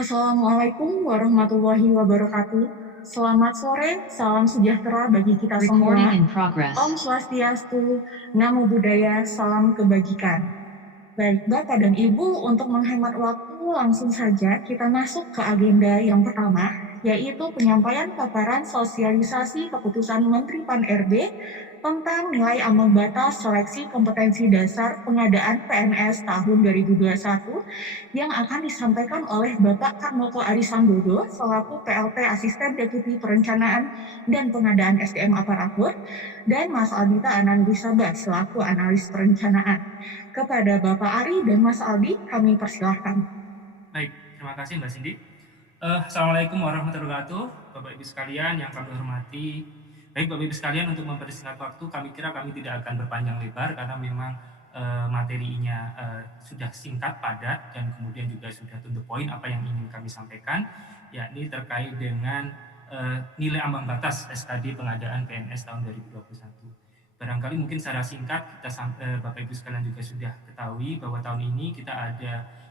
Assalamualaikum warahmatullahi wabarakatuh. Selamat sore, salam sejahtera bagi kita semua. Om Swastiastu, Namo Buddhaya, salam kebajikan. Baik, Bapak dan Ibu, untuk menghemat waktu, langsung saja kita masuk ke agenda yang pertama, yaitu penyampaian paparan sosialisasi keputusan Menteri Pan-RB tentang nilai ambang batas seleksi kompetensi dasar pengadaan PNS tahun 2021 yang akan disampaikan oleh Bapak Karmoko Arisambodo selaku PLT Asisten Deputi Perencanaan dan Pengadaan SDM Aparatur dan Mas Albita Anandisaba selaku Analis Perencanaan. Kepada Bapak Ari dan Mas Aldi, kami persilahkan. Baik, terima kasih Mbak Cindy. Assalamualaikum warahmatullahi wabarakatuh, Bapak Ibu sekalian yang kami hormati. Baik Bapak Ibu sekalian, untuk mempersingkat waktu, kami kira kami tidak akan berpanjang lebar karena memang materinya sudah singkat, padat, dan kemudian juga sudah to the point apa yang ingin kami sampaikan, yakni terkait dengan nilai ambang batas SKD pengadaan PNS tahun 2021. Barangkali mungkin secara singkat Bapak Ibu sekalian juga sudah ketahui bahwa tahun ini kita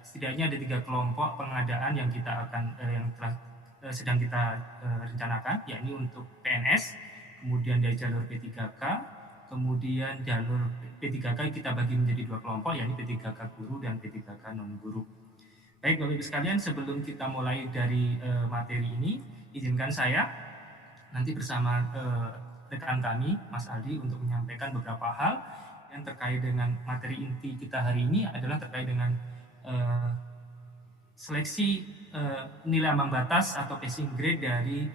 setidaknya ada 3 kelompok pengadaan yang kita akan yang telah sedang kita rencanakan, yakni untuk PNS, kemudian dari jalur P3K, kemudian jalur P3K kita bagi menjadi 2 kelompok, yakni P3K guru dan P3K non guru. Baik Bapak Ibu sekalian, sebelum kita mulai dari materi ini, izinkan saya nanti bersama rekan kami Mas Aldi untuk menyampaikan beberapa hal yang terkait dengan materi inti kita hari ini adalah terkait dengan seleksi nilai ambang batas atau passing grade dari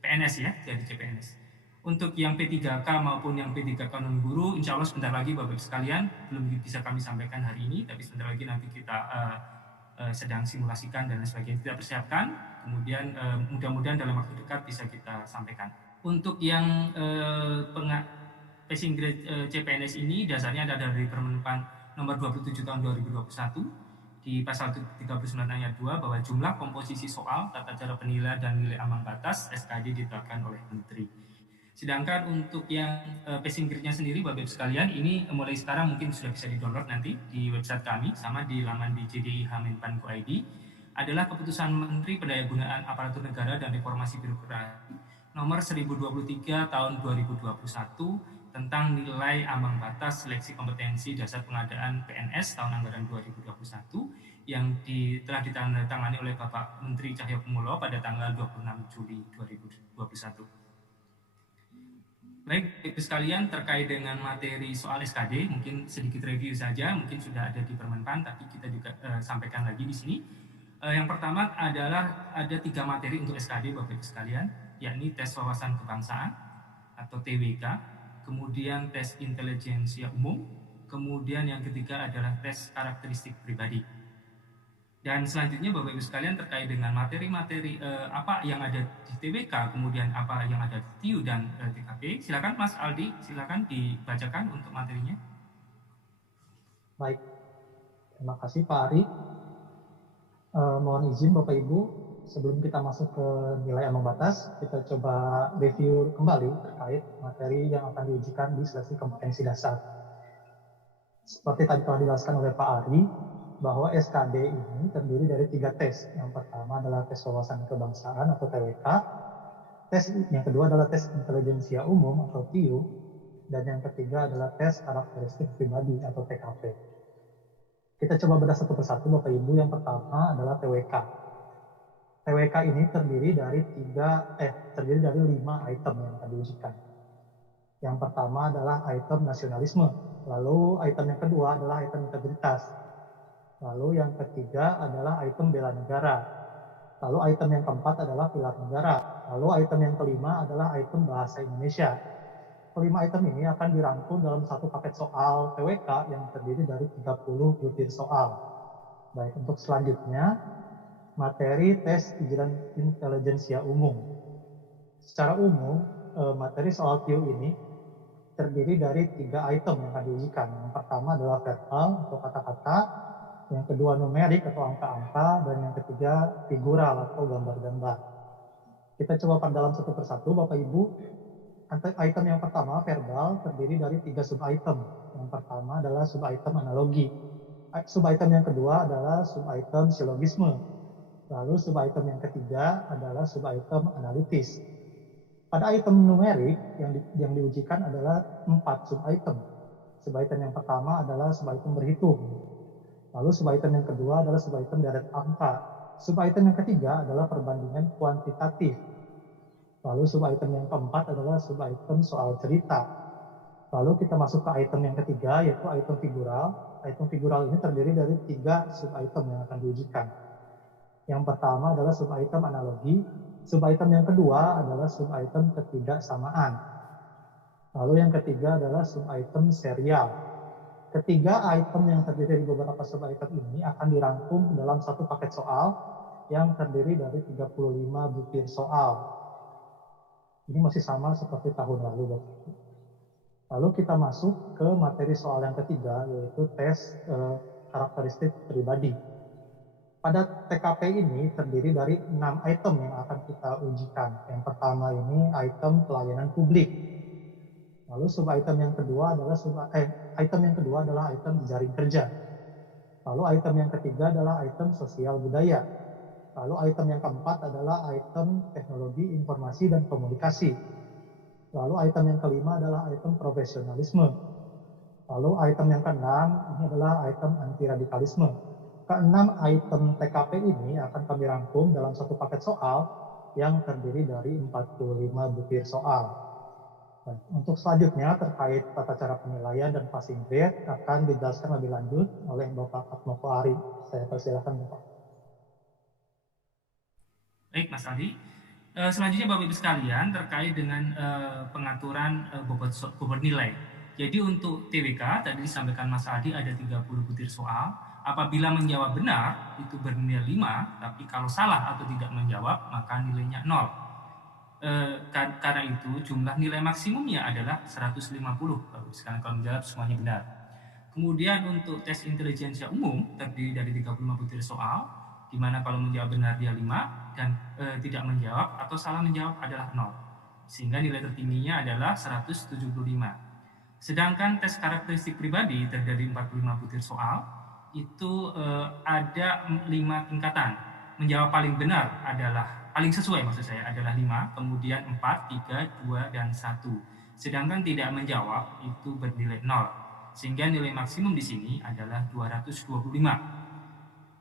PNS ya, dari CPNS. Untuk yang P3K maupun yang P3K non guru, insya Allah sebentar lagi Bapak Ibu sekalian, belum bisa kami sampaikan hari ini, tapi sebentar lagi nanti kita sedang simulasikan dan sebagainya, kita persiapkan, kemudian mudah-mudahan dalam waktu dekat bisa kita sampaikan. Untuk yang passing grade CPNS ini dasarnya ada dari Permen PAN nomor 27 tahun 2021 di pasal 39 ayat 2 bahwa jumlah komposisi soal, tata cara penilaian dan nilai ambang batas SKD ditetapkan oleh Menteri. Sedangkan untuk yang passing grade-nya sendiri Bapak Ibu sekalian, ini mulai sekarang mungkin sudah bisa di-download nanti di website kami sama di laman di JDI-Menpan.go.id, adalah keputusan Menteri Pendayagunaan Aparatur Negara dan Reformasi Birokrasi nomor 1023 tahun 2021 tentang nilai ambang batas seleksi kompetensi dasar pengadaan PNS tahun anggaran 2021 yang telah ditandatangani oleh Bapak Menteri Cahyokumolo pada tanggal 26 Juli 2021. Baik, Ibu sekalian, terkait dengan materi soal SKD, mungkin sedikit review saja, mungkin sudah ada di Permenpan, tapi kita juga sampaikan lagi di sini. Yang pertama adalah ada 3 materi untuk SKD Bapak Ibu sekalian, yakni tes wawasan kebangsaan atau TWK, kemudian tes intelijensia umum, kemudian yang ketiga adalah tes karakteristik pribadi. Dan selanjutnya Bapak Ibu sekalian terkait dengan materi-materi apa yang ada di TWK, kemudian apa yang ada di TIU dan TKP, silakan Mas Aldi, silakan dibacakan untuk materinya. Baik, terima kasih Pak Ari. Mohon izin Bapak Ibu, sebelum kita masuk ke nilai ambang batas, kita coba review kembali terkait materi yang akan diujikan di seleksi kompetensi dasar. Seperti tadi telah dijelaskan oleh Pak Ari, bahwa SKD ini terdiri dari 3 tes. Yang pertama adalah tes wawasan kebangsaan atau TWK, yang kedua adalah tes intelijensia umum atau TIU, dan yang ketiga adalah tes karakteristik pribadi atau TKP. Kita coba bedah satu persatu Bapak Ibu. Yang pertama adalah TWK. TWK ini terdiri dari 5 item yang akan diujikan. Yang pertama adalah item nasionalisme, lalu item yang kedua adalah item integritas, lalu yang ketiga adalah item bela negara, lalu item yang keempat adalah pilar negara, lalu item yang kelima adalah item bahasa Indonesia. Kelima item ini akan dirangkum dalam satu paket soal TWK yang terdiri dari 30 butir soal. Baik, untuk selanjutnya, materi tes intelijensia umum. Secara umum, materi soal TIU ini terdiri dari 3 item yang akan diujikan. Yang pertama adalah verbal atau kata-kata, yang kedua numerik atau angka-angka, dan yang ketiga figural atau gambar-gambar. Kita coba perdalam satu persatu Bapak Ibu. Item yang pertama, verbal, terdiri dari 3 sub-item. Yang pertama adalah sub-item analogi. Sub-item yang kedua adalah sub-item silogisme. Lalu subitem yang ketiga adalah subitem analitis. Pada item numerik yang diujikan adalah 4 subitem. Subitem yang pertama adalah subitem berhitung. Lalu subitem yang kedua adalah subitem deret angka. Subitem yang ketiga adalah perbandingan kuantitatif. Lalu subitem yang keempat adalah subitem soal cerita. Lalu kita masuk ke item yang ketiga, yaitu item figural. Item figural ini terdiri dari 3 subitem yang akan diujikan. Yang pertama adalah subitem analogi. Subitem yang kedua adalah subitem ketidaksamaan. Lalu yang ketiga adalah subitem serial. Ketiga item yang terdiri dari beberapa subitem ini akan dirangkum dalam satu paket soal yang terdiri dari 35 butir soal. Ini masih sama seperti tahun lalu, Bapak. Lalu kita masuk ke materi soal yang ketiga, yaitu tes karakteristik pribadi. Pada TKP ini terdiri dari 6 item yang akan kita ujikan. Yang pertama ini item pelayanan publik. Lalu subitem yang kedua adalah item jaring kerja. Lalu item yang ketiga adalah item sosial budaya. Lalu item yang keempat adalah item teknologi informasi dan komunikasi. Lalu item yang kelima adalah item profesionalisme. Lalu item yang keenam ini adalah item anti radikalisme. Keenam item TKP ini akan kami rangkum dalam satu paket soal yang terdiri dari 45 butir soal. Nah, untuk selanjutnya terkait tata cara penilaian dan passing grade akan dijelaskan lebih lanjut oleh Bapak Atmoko Ari. Saya persilakan Bapak. Baik Mas Aldi. Selanjutnya Bapak Ibu sekalian terkait dengan pengaturan bobot nilai. Jadi untuk TWK tadi disampaikan Mas Aldi ada 30 butir soal. Apabila menjawab benar itu bernilai 5, tapi kalau salah atau tidak menjawab maka nilainya 0. Karena itu jumlah nilai maksimumnya adalah 150. Bapak sekalian kalau menjawab semuanya benar. Kemudian untuk tes intelijensia umum terdiri dari 35 butir soal, di mana kalau menjawab benar dia 5 dan tidak menjawab atau salah menjawab adalah 0. Sehingga nilai tertingginya adalah 175. Sedangkan tes karakteristik pribadi terdiri dari 45 butir soal, itu ada 5 tingkatan. Menjawab paling benar adalah, paling sesuai maksud saya adalah 5, kemudian 4, 3, 2, dan 1. Sedangkan tidak menjawab itu bernilai 0. Sehingga nilai maksimum di sini adalah 225.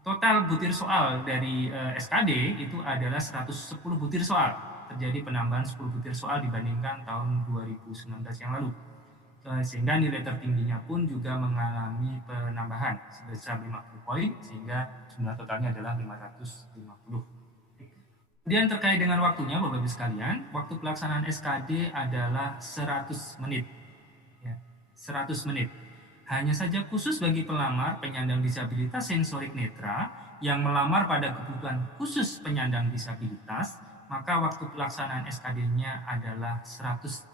Total butir soal dari SKD itu adalah 110 butir soal. Terjadi penambahan 10 butir soal dibandingkan tahun 2019 yang lalu. Sehingga nilai tertingginya pun juga mengalami penambahan sebesar 50 poin sehingga jumlah totalnya adalah 550. Kemudian terkait dengan waktunya Bapak Ibu sekalian, waktu pelaksanaan SKD adalah 100 menit. Ya, 100 menit. Hanya saja khusus bagi pelamar penyandang disabilitas sensorik netra yang melamar pada kebutuhan khusus penyandang disabilitas, maka waktu pelaksanaan SKD-nya adalah 130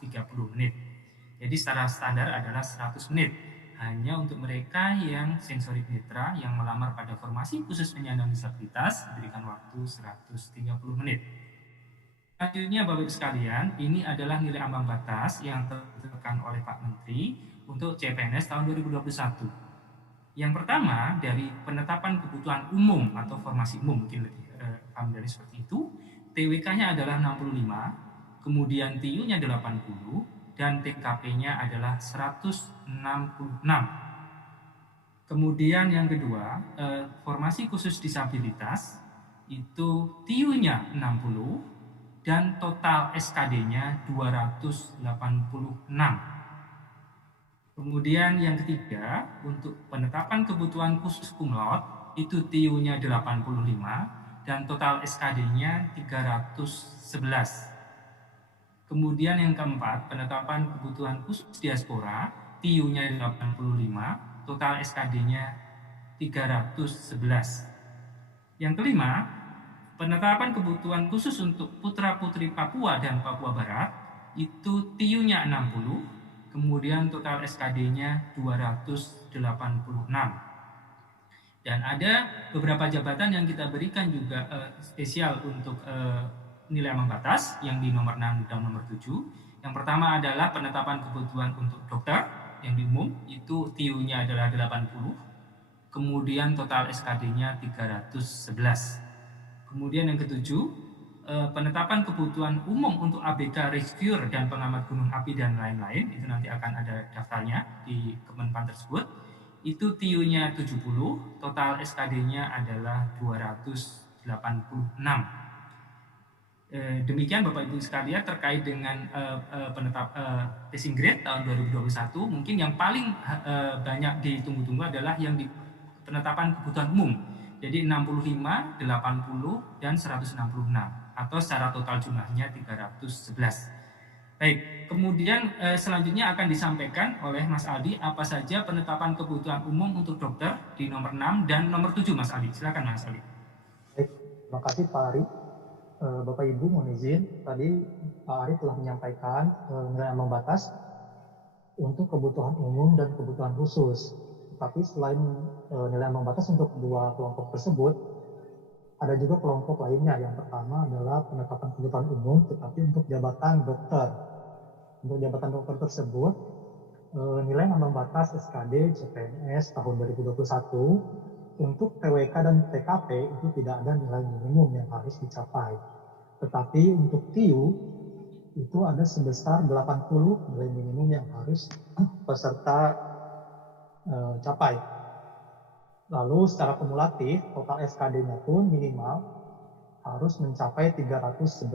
menit. Jadi secara standar adalah 100 menit. Hanya untuk mereka yang sensorik netra yang melamar pada formasi khusus penyandang disabilitas diberikan waktu 130 menit. Selanjutnya Bapak Ibu sekalian, ini adalah nilai ambang batas yang ditetapkan oleh Pak Menteri untuk CPNS tahun 2021. Yang pertama dari penetapan kebutuhan umum atau formasi umum, mungkin lebih familiar seperti itu. TWK-nya adalah 65, kemudian TIU-nya 80, dan TKP-nya adalah 166. Kemudian yang kedua, formasi khusus disabilitas itu TIU-nya 60 dan total SKD-nya 286. Kemudian yang ketiga, untuk penetapan kebutuhan khusus cum laude itu TIU-nya 85 dan total SKD-nya 311. Kemudian yang keempat, penetapan kebutuhan khusus diaspora, TIU-nya 85, total SKD-nya 311. Yang kelima, penetapan kebutuhan khusus untuk putra-putri Papua dan Papua Barat, itu TIU-nya 60, kemudian total SKD-nya 286. Dan ada beberapa jabatan yang kita berikan juga spesial untuk nilai ambang batas yang di nomor 6 dan nomor 7. Yang pertama adalah penetapan kebutuhan untuk dokter yang di umum, itu TIU-nya adalah 80, kemudian total SKD-nya 311. Kemudian yang ketujuh, penetapan kebutuhan umum untuk ABK, rescuer, dan pengamat gunung api dan lain-lain, itu nanti akan ada daftarnya di Kemenpan tersebut. Itu TIU-nya 70, total SKD-nya adalah 286. Demikian Bapak Ibu sekalian terkait dengan passing grade tahun 2021. Mungkin yang paling banyak ditunggu-tunggu adalah yang di penetapan kebutuhan umum. Jadi 65, 80, dan 166. Atau secara total jumlahnya 311. Baik, kemudian selanjutnya akan disampaikan oleh Mas Aldi apa saja penetapan kebutuhan umum untuk dokter di nomor 6 dan nomor 7, Mas Aldi. Silakan Mas Aldi. Baik, terima kasih Pak Ari. Bapak Ibu mohon izin, tadi Pak Ari telah menyampaikan nilai ambang batas untuk kebutuhan umum dan kebutuhan khusus. Tapi selain nilai ambang batas untuk kedua kelompok tersebut, ada juga kelompok lainnya. Yang pertama adalah penetapan kebutuhan umum, tetapi untuk jabatan dokter. Untuk jabatan dokter tersebut, nilai ambang batas SKD CPNS tahun 2021 untuk TWK dan TKP itu tidak ada nilai minimum yang harus dicapai. Tetapi untuk TIU itu ada sebesar 80 nilai minimum yang harus peserta capai. Lalu secara kumulatif, total SKD-nya pun minimal harus mencapai 311.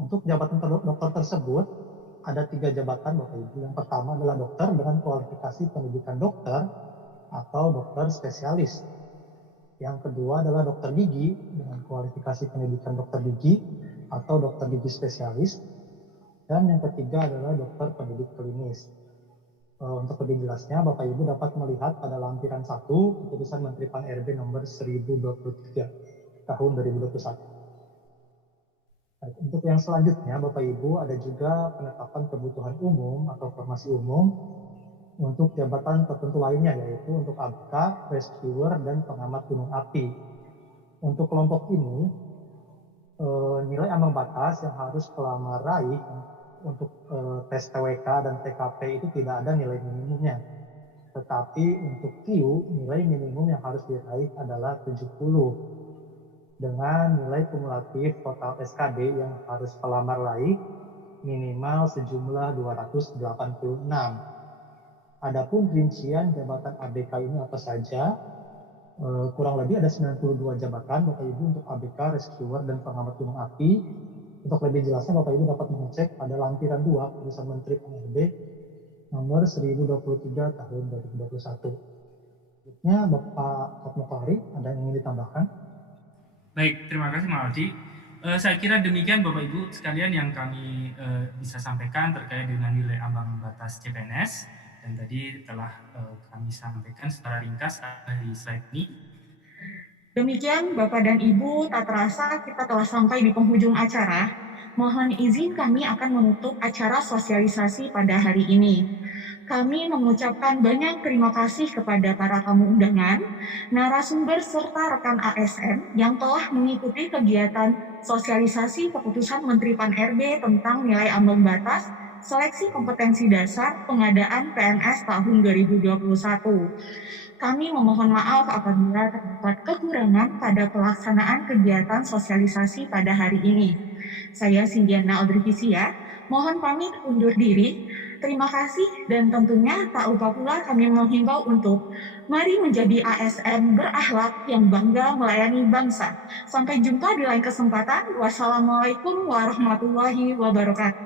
Untuk jabatan dokter tersebut, ada 3 jabatan Bapak Ibu. Yang pertama adalah dokter dengan kualifikasi pendidikan dokter atau dokter spesialis. Yang kedua adalah dokter gigi dengan kualifikasi pendidikan dokter gigi atau dokter gigi spesialis. Dan yang ketiga adalah dokter pendidik klinis. Untuk lebih jelasnya, Bapak Ibu dapat melihat pada lampiran 1 keputusan Menteri Pan-RB nomor 1023 tahun 2021. Baik, untuk yang selanjutnya, Bapak Ibu ada juga penetapan kebutuhan umum atau formasi umum untuk jabatan tertentu lainnya, yaitu untuk ABK, rescuer, dan pengamat gunung api. Untuk kelompok ini, nilai ambang batas yang harus pelamar raih untuk tes TWK dan TKP itu tidak ada nilai minimumnya. Tetapi untuk TIU, nilai minimum yang harus diraih adalah 70. Dengan nilai kumulatif total SKD yang harus pelamar raih minimal sejumlah 286. Adapun rincian jabatan ABK ini apa saja? Kurang lebih ada 92 jabatan Bapak Ibu untuk ABK, rescuer, dan pengamat gunung api. Untuk lebih jelasnya Bapak Ibu dapat mengecek pada lampiran 2 keputusan Menteri Pan-RB nomor 1023 tahun 2021. Selanjutnya Bapak Fatmokari, ada yang ingin ditambahkan? Baik, terima kasih Mas Aldi. Saya kira demikian Bapak Ibu sekalian yang kami bisa sampaikan terkait dengan nilai ambang batas CPNS, dan tadi telah kami sampaikan secara ringkas di slide ini. Demikian Bapak dan Ibu, tak terasa kita telah sampai di penghujung acara. Mohon izin kami akan menutup acara sosialisasi pada hari ini. Kami mengucapkan banyak terima kasih kepada para tamu undangan, narasumber serta rekan ASN yang telah mengikuti kegiatan sosialisasi keputusan Menteri Pan-RB tentang nilai ambang batas seleksi kompetensi dasar pengadaan PNS tahun 2021. Kami memohon maaf apabila terdapat kekurangan pada pelaksanaan kegiatan sosialisasi pada hari ini. Saya Sindiana Aldrivisia, mohon pamit undur diri. Terima kasih dan tentunya tak lupa pula kami menghimbau untuk mari menjadi ASN berakhlak yang bangga melayani bangsa. Sampai jumpa di lain kesempatan. Wassalamualaikum warahmatullahi wabarakatuh.